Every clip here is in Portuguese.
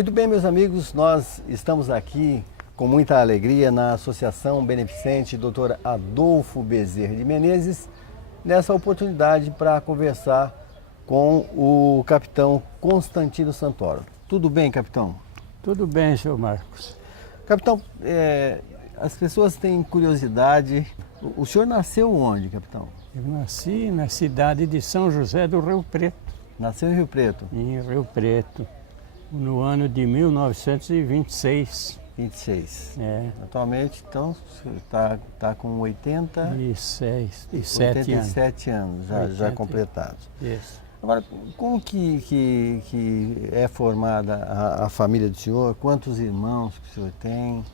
Muito bem, meus amigos, nós estamos aqui com muita alegria na Associação Beneficente Dr. Adolfo Bezerra de Menezes, nessa oportunidade para conversar com o capitão Constantino Santoro. Tudo bem, capitão? Tudo bem, senhor Marcos. Capitão, as pessoas têm curiosidade. O senhor nasceu onde, capitão? Eu nasci na cidade de São José do Rio Preto. Nasceu em Rio Preto? Em Rio Preto, no ano de 1926. 26. Atualmente, então, está com 87 anos já completados. Isso. Agora, como que é formada a família do senhor? Quantos irmãos que o senhor tem?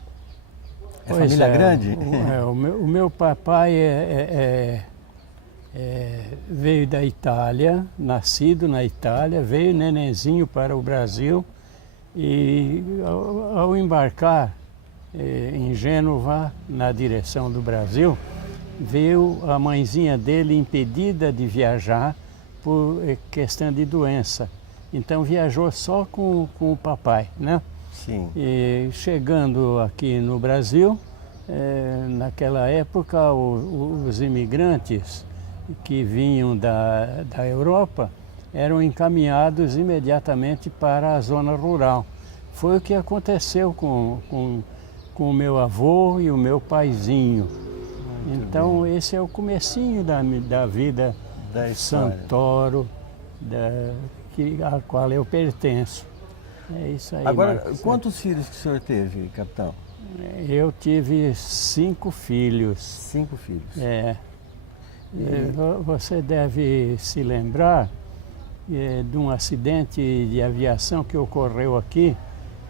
Família grande? O meu papai veio da Itália, nascido na Itália, veio nenenzinho para o Brasil e ao embarcar em Gênova, na direção do Brasil, veio a mãezinha dele impedida de viajar por questão de doença. Então viajou só com o papai, né? Sim. E chegando aqui no Brasil, naquela época os imigrantes que vinham da Europa eram encaminhados imediatamente para a zona rural. Foi o que aconteceu com o meu avô e o meu paizinho. Então esse é o comecinho da vida da Santoro, a qual eu pertenço. É isso aí. Agora, Marcos. Quantos filhos que o senhor teve, capitão? Eu tive 5 filhos. 5 filhos. Você deve se lembrar de um acidente de aviação que ocorreu aqui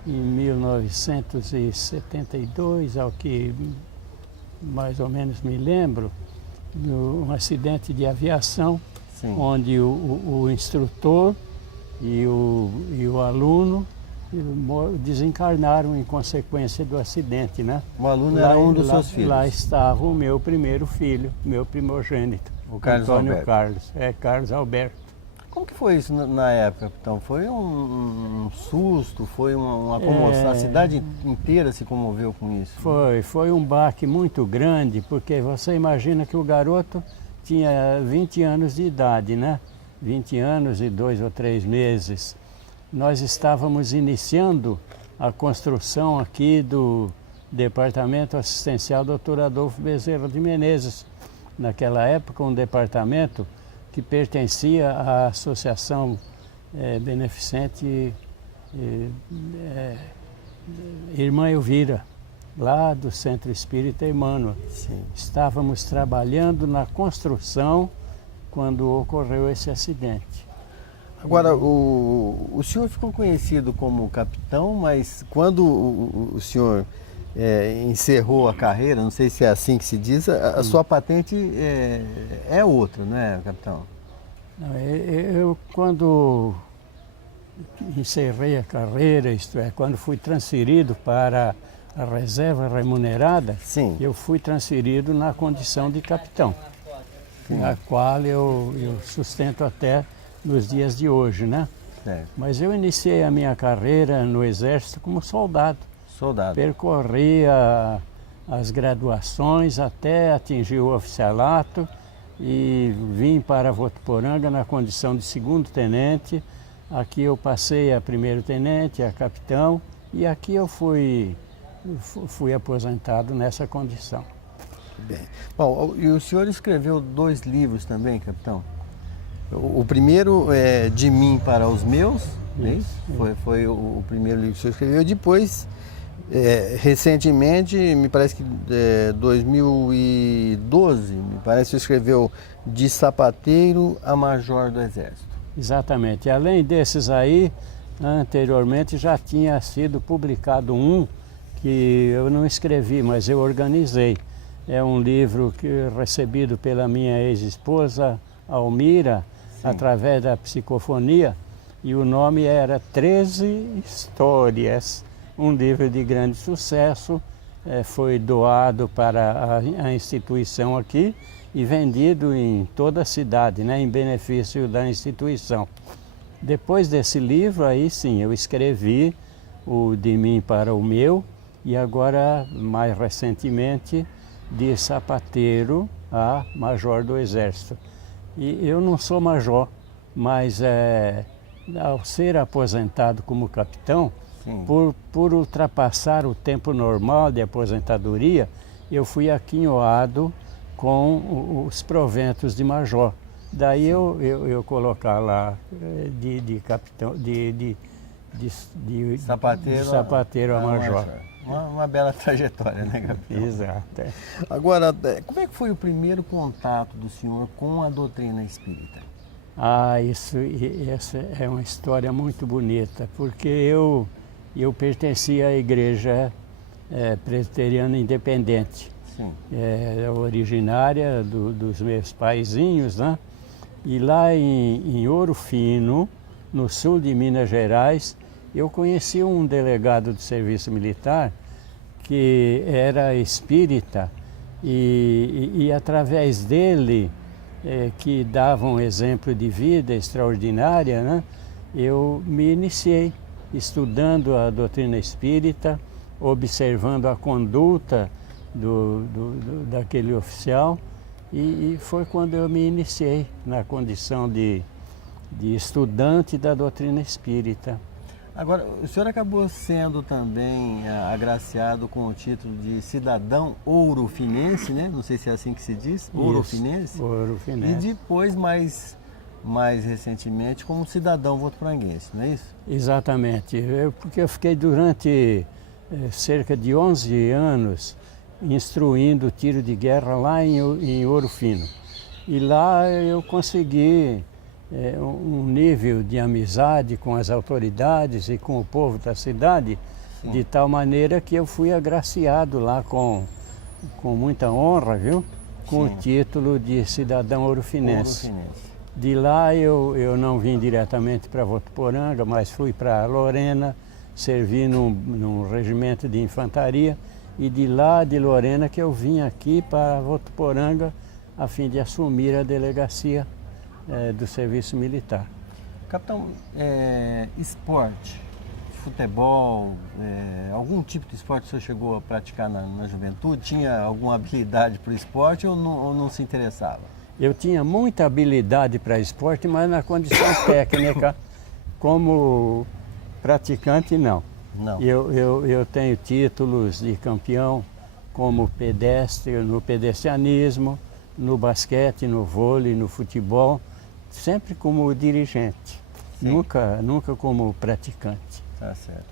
em 1972, ao que mais ou menos me lembro, um acidente de aviação. Sim. Onde o instrutor e o aluno desencarnaram em consequência do acidente, né? O aluno era um dos seus filhos? Lá estava o meu primeiro filho, meu primogênito, o Carlos Antônio Alberto. Carlos Alberto. Como que foi isso na época, capitão? Foi um susto, foi uma comoção, a cidade inteira se comoveu com isso? Foi um baque muito grande, porque você imagina que o garoto tinha 20 anos de idade, né? 20 anos e 2 ou 3 meses. Nós estávamos iniciando a construção aqui do Departamento Assistencial Dr. Adolfo Bezerra de Menezes. Naquela época, um departamento que pertencia à Associação Beneficente Irmã Elvira, lá do Centro Espírita Emmanuel. Sim. Estávamos trabalhando na construção quando ocorreu esse acidente. Agora, o senhor ficou conhecido como capitão, mas quando o senhor encerrou a carreira, não sei se é assim que se diz, a sua patente é outra, não é, capitão? Eu, quando encerrei a carreira, isto é, quando fui transferido para a reserva remunerada, sim, eu fui transferido na condição de capitão, a qual eu sustento até nos dias de hoje, né? Certo. Mas eu iniciei a minha carreira no Exército como soldado. Percorria as graduações até atingir o oficialato e vim para Votuporanga na condição de 2º tenente. Aqui eu passei a 1º tenente, a capitão, e aqui eu fui aposentado nessa condição. Bem. Bom, e o senhor escreveu 2 livros também, capitão? O primeiro é De Mim para os Meus, isso. Foi o primeiro livro que o senhor escreveu. Depois, recentemente, me parece que 2012, me parece que o senhor escreveu De Sapateiro a Major do Exército. Exatamente. Além desses aí, anteriormente já tinha sido publicado um que eu não escrevi, mas eu organizei. É um livro recebido pela minha ex-esposa, Almira, sim, através da psicofonia, e o nome era 13 Histórias, um livro de grande sucesso, foi doado para a instituição aqui e vendido em toda a cidade, né, em benefício da instituição. Depois desse livro, aí sim, eu escrevi o de mim para o meu, e agora, mais recentemente, de sapateiro a major do Exército. E eu não sou major, mas ao ser aposentado como capitão, por ultrapassar o tempo normal de aposentadoria, eu fui aquinhoado com os proventos de major. Daí eu colocar lá de capitão, de sapateiro a major. Uma bela trajetória, né, capitão? Exato. Agora, como é que foi o primeiro contato do senhor com a doutrina espírita? Essa é uma história muito bonita, porque eu pertencia à igreja presbiteriana independente. Sim. Originária dos meus paizinhos, né? E lá em Ouro Fino, no sul de Minas Gerais, eu conheci um delegado do serviço militar que era espírita e através dele, que dava um exemplo de vida extraordinária, né? Eu me iniciei estudando a doutrina espírita, observando a conduta daquele oficial, e foi quando eu me iniciei na condição de estudante da doutrina espírita. Agora, o senhor acabou sendo também agraciado com o título de cidadão ourofinense, né? Não sei se é assim que se diz, ourofinense. Ourofinense. E depois, mais recentemente, como cidadão votuporanguense, não é isso? Exatamente, porque eu fiquei durante cerca de 11 anos instruindo tiro de guerra lá em Ouro Fino. E lá eu consegui um nível de amizade com as autoridades e com o povo da cidade, sim, de tal maneira que eu fui agraciado lá com muita honra, viu? Com, sim, o título de cidadão ourofinense. De lá eu não vim diretamente para Votuporanga, mas fui para Lorena, servi num regimento de infantaria, e de lá de Lorena que eu vim aqui para Votuporanga a fim de assumir a delegacia do serviço militar. Capitão, esporte, futebol, algum tipo de esporte que o senhor chegou a praticar na juventude? Tinha alguma habilidade para o esporte ou não se interessava? Eu tinha muita habilidade para esporte, mas na condição técnica, como praticante, não. Não. Eu tenho títulos de campeão como pedestre, no pedestrianismo, no basquete, no vôlei, no futebol, sempre como dirigente, nunca como praticante. Tá certo.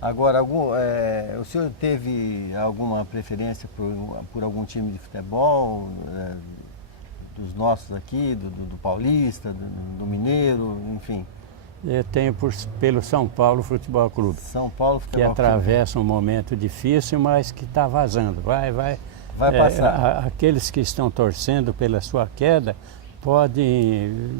Agora, o senhor teve alguma preferência por algum time de futebol, dos nossos aqui, do Paulista, do Mineiro, enfim? Eu tenho pelo São Paulo Futebol Clube. São Paulo Futebol Clube. Que atravessa um momento difícil, mas que está vazando. Vai passar. Aqueles que estão torcendo pela sua queda podem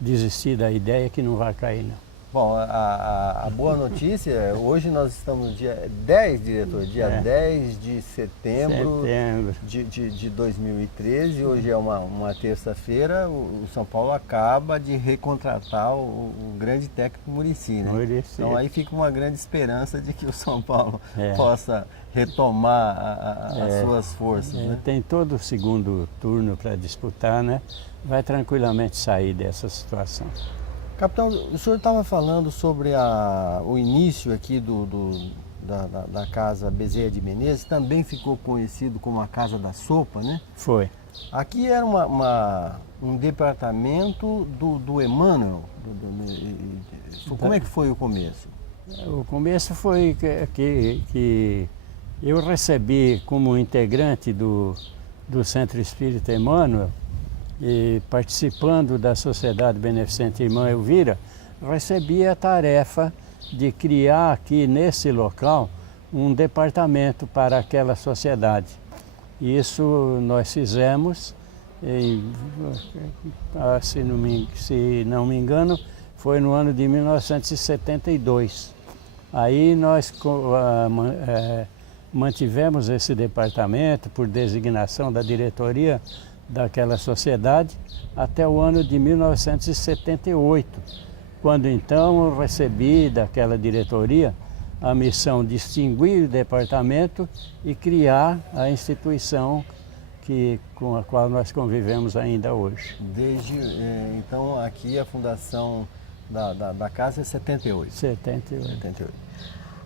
desistir da ideia que não vai cair, não. Bom, a boa notícia, hoje nós estamos dia 10, diretor, dia 10 de setembro de 2013, hoje é uma terça-feira, o São Paulo acaba de recontratar o grande técnico Muricy, né? Então aí fica uma grande esperança de que o São Paulo possa retomar as suas forças. Né? Tem todo o segundo turno para disputar, né? Vai tranquilamente sair dessa situação. Capitão, o senhor estava falando sobre o início aqui da Casa Bezerra de Menezes, também ficou conhecido como a Casa da Sopa, né? Foi. Aqui era um departamento do Emmanuel. Como é que foi o começo? O começo foi que eu recebi como integrante do Centro Espírita Emmanuel, e participando da Sociedade Beneficente Irmã Elvira, recebi a tarefa de criar aqui nesse local um departamento para aquela sociedade. Isso nós fizemos, se não me engano, foi no ano de 1972. Aí nós mantivemos esse departamento por designação da diretoria daquela sociedade até o ano de 1978, quando então eu recebi daquela diretoria a missão de extinguir o departamento e criar a instituição com a qual nós convivemos ainda hoje. Desde, então, aqui a fundação da casa é 78? 78. 78.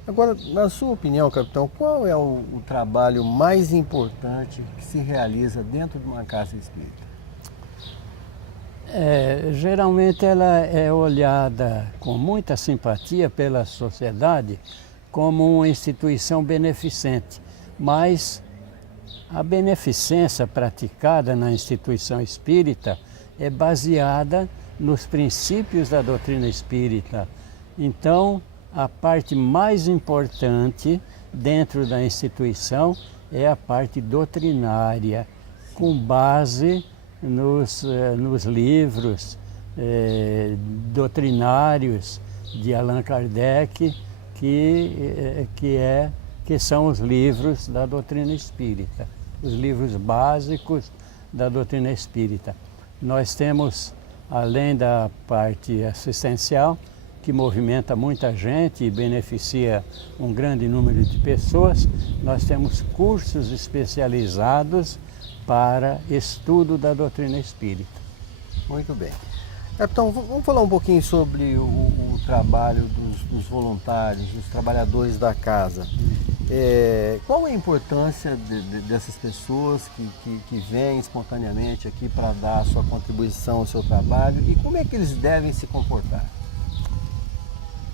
Agora, na sua opinião, capitão, qual é o trabalho mais importante que se realiza dentro de uma casa espírita? Geralmente ela é olhada com muita simpatia pela sociedade como uma instituição beneficente, mas a beneficência praticada na instituição espírita é baseada nos princípios da doutrina espírita. Então, a parte mais importante dentro da instituição é a parte doutrinária, com base nos livros doutrinários de Allan Kardec, que são os livros da doutrina espírita, os livros básicos da doutrina espírita. Nós temos, além da parte assistencial, que movimenta muita gente e beneficia um grande número de pessoas, nós temos cursos especializados para estudo da doutrina espírita. Muito bem. Capitão, vamos falar um pouquinho sobre o trabalho dos voluntários, dos trabalhadores da casa. Qual é a importância dessas pessoas que vêm espontaneamente aqui para dar a sua contribuição ao seu trabalho e como é que eles devem se comportar?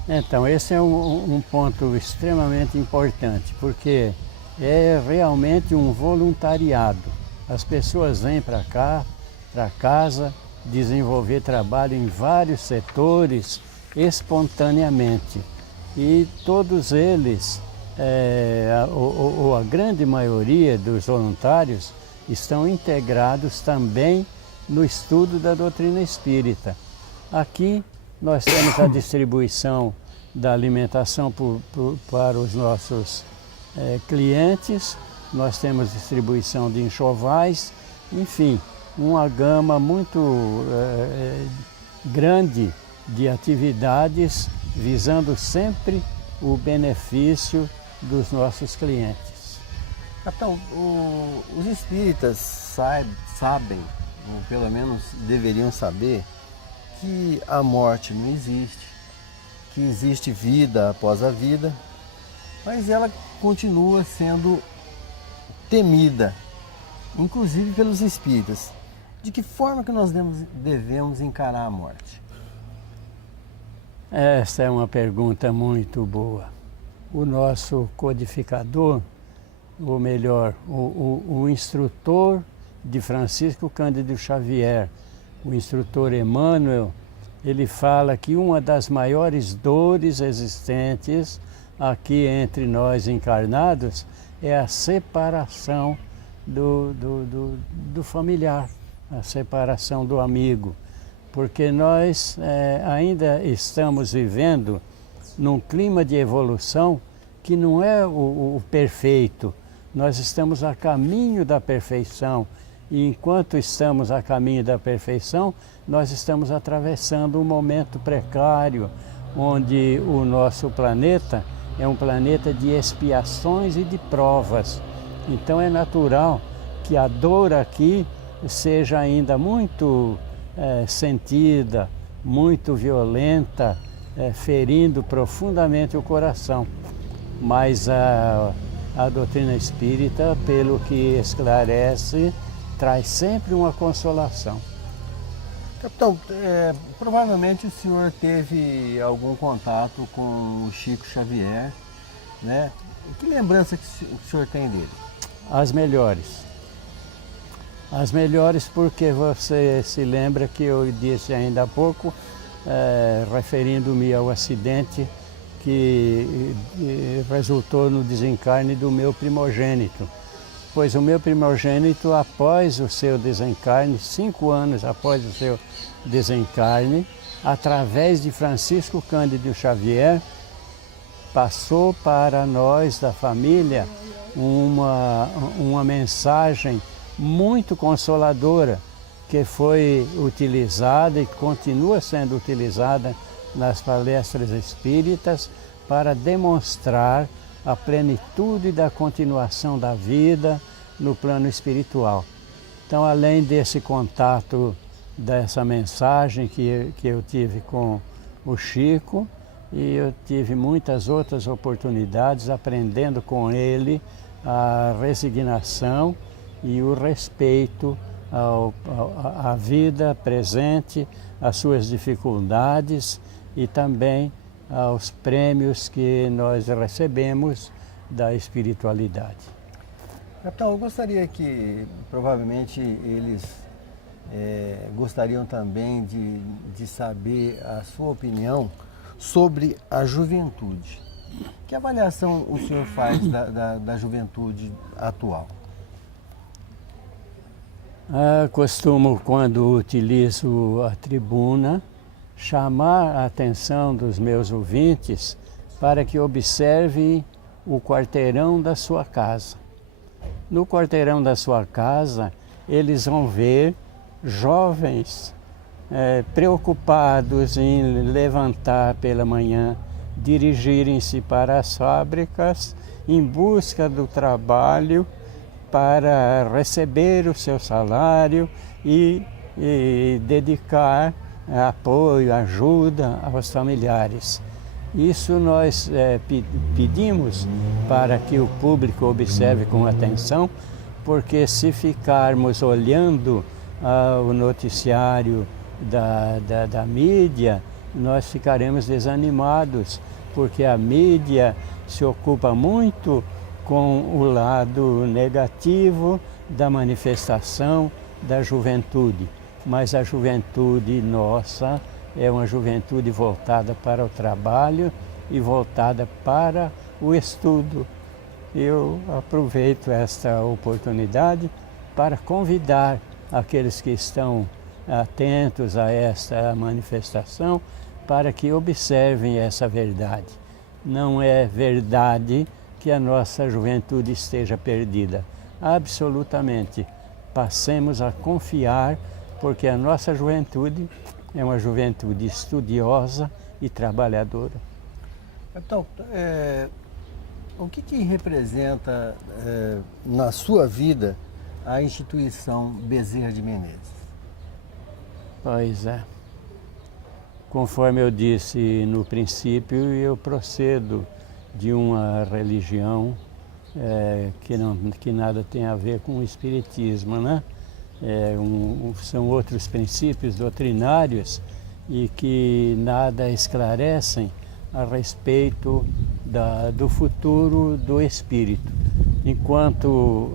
Então, esse é um ponto extremamente importante, porque é realmente um voluntariado. As pessoas vêm para cá, para casa, desenvolver trabalho em vários setores espontaneamente. E todos eles, ou a grande maioria dos voluntários, estão integrados também no estudo da doutrina espírita. Aqui nós temos a distribuição da alimentação para os nossos clientes, nós temos distribuição de enxovais, enfim, uma gama muito grande de atividades visando sempre o benefício dos nossos clientes. Capitão, os espíritas sabem, ou pelo menos deveriam saber, que a morte não existe, que existe vida após a vida, mas ela continua sendo temida, inclusive pelos espíritas. De que forma que nós devemos encarar a morte? Essa é uma pergunta muito boa. O nosso codificador, ou melhor, o instrutor de Francisco Cândido Xavier, o instrutor Emmanuel, ele fala que uma das maiores dores existentes aqui entre nós encarnados é a separação do familiar, a separação do amigo, porque nós ainda estamos vivendo num clima de evolução que não é o perfeito, nós estamos a caminho da perfeição. E enquanto estamos a caminho da perfeição, nós estamos atravessando um momento precário, onde o nosso planeta é um planeta de expiações e de provas. Então é natural que a dor aqui seja ainda muito sentida, muito violenta, ferindo profundamente o coração. Mas a doutrina espírita, pelo que esclarece, traz sempre uma consolação. Capitão, provavelmente o senhor teve algum contato com o Chico Xavier, né? Que lembrança que o senhor tem dele? As melhores. As melhores porque você se lembra que eu disse ainda há pouco, referindo-me ao acidente que resultou no desencarne do meu primogênito. Pois o meu primogênito, após o seu desencarne, 5 anos após o seu desencarne, através de Francisco Cândido Xavier, passou para nós da família uma mensagem muito consoladora, que foi utilizada e continua sendo utilizada nas palestras espíritas para demonstrar a plenitude da continuação da vida no plano espiritual. Então, além desse contato, dessa mensagem que eu tive com o Chico, e eu tive muitas outras oportunidades aprendendo com ele a resignação e o respeito à vida presente, às suas dificuldades e também aos prêmios que nós recebemos da espiritualidade. Capitão, eu gostaria que, provavelmente, eles gostariam também de saber a sua opinião sobre a juventude. Que avaliação o senhor faz da juventude atual? Costumo, quando utilizo a tribuna, chamar a atenção dos meus ouvintes para que observem o quarteirão da sua casa. No quarteirão da sua casa, eles vão ver jovens preocupados em levantar pela manhã, dirigirem-se para as fábricas em busca do trabalho para receber o seu salário e dedicar apoio, ajuda aos familiares. Isso nós pedimos para que o público observe com atenção, porque se ficarmos olhando o noticiário da mídia, nós ficaremos desanimados, porque a mídia se ocupa muito com o lado negativo da manifestação da juventude. Mas a juventude nossa é uma juventude voltada para o trabalho e voltada para o estudo. Eu aproveito esta oportunidade para convidar aqueles que estão atentos a esta manifestação para que observem essa verdade. Não é verdade que a nossa juventude esteja perdida. Absolutamente. Passemos a confiar, porque a nossa juventude é uma juventude estudiosa e trabalhadora. Então, o que representa na sua vida a instituição Bezerra de Menezes? Pois é. Conforme eu disse no princípio, eu procedo de uma religião que nada tem a ver com o espiritismo, né? São outros princípios doutrinários e que nada esclarecem a respeito do futuro do espírito. Enquanto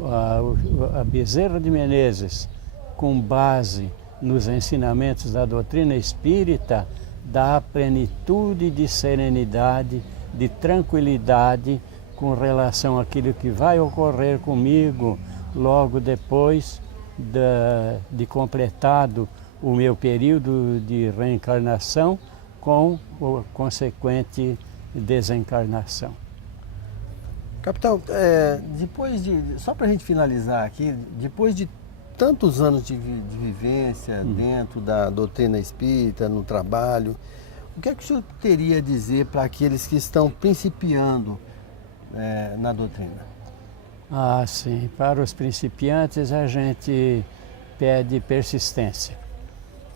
a Bezerra de Menezes, com base nos ensinamentos da doutrina espírita, dá plenitude de serenidade, de tranquilidade com relação àquilo que vai ocorrer comigo logo depois de completado o meu período de reencarnação com a consequente desencarnação. Capitão, só para a gente finalizar aqui, depois de tantos anos de vivência dentro da doutrina espírita, no trabalho, o que é que o senhor teria a dizer para aqueles que estão principiando na doutrina? Sim. Para os principiantes a gente pede persistência.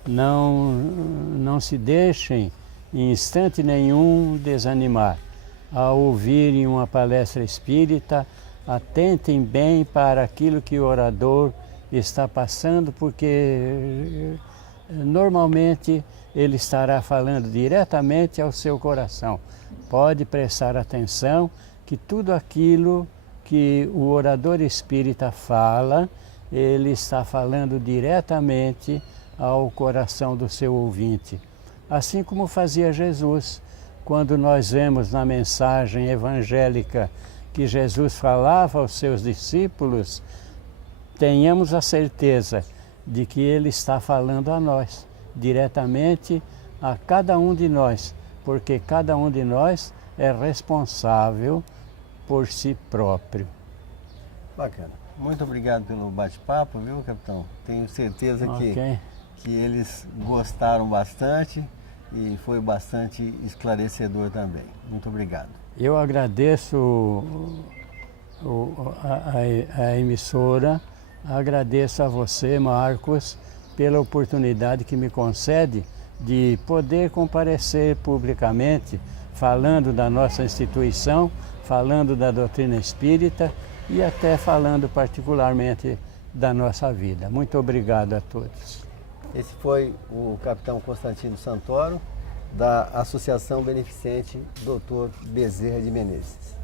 Não se deixem em instante nenhum desanimar. Ao ouvirem uma palestra espírita, atentem bem para aquilo que o orador está passando, porque normalmente ele estará falando diretamente ao seu coração. Pode prestar atenção que tudo aquilo que o orador espírita fala, ele está falando diretamente ao coração do seu ouvinte. Assim como fazia Jesus, quando nós vemos na mensagem evangélica que Jesus falava aos seus discípulos, tenhamos a certeza de que ele está falando a nós, diretamente a cada um de nós, porque cada um de nós é responsável por si próprio. Bacana. Muito obrigado pelo bate-papo, viu, capitão? Tenho certeza que eles gostaram bastante e foi bastante esclarecedor também. Muito obrigado. Eu agradeço a emissora, agradeço a você, Marcos, pela oportunidade que me concede de poder comparecer publicamente, falando da nossa instituição, falando da doutrina espírita e até falando particularmente da nossa vida. Muito obrigado a todos. Esse foi o capitão Constantino Santoro, da Associação Beneficente Dr. Bezerra de Menezes.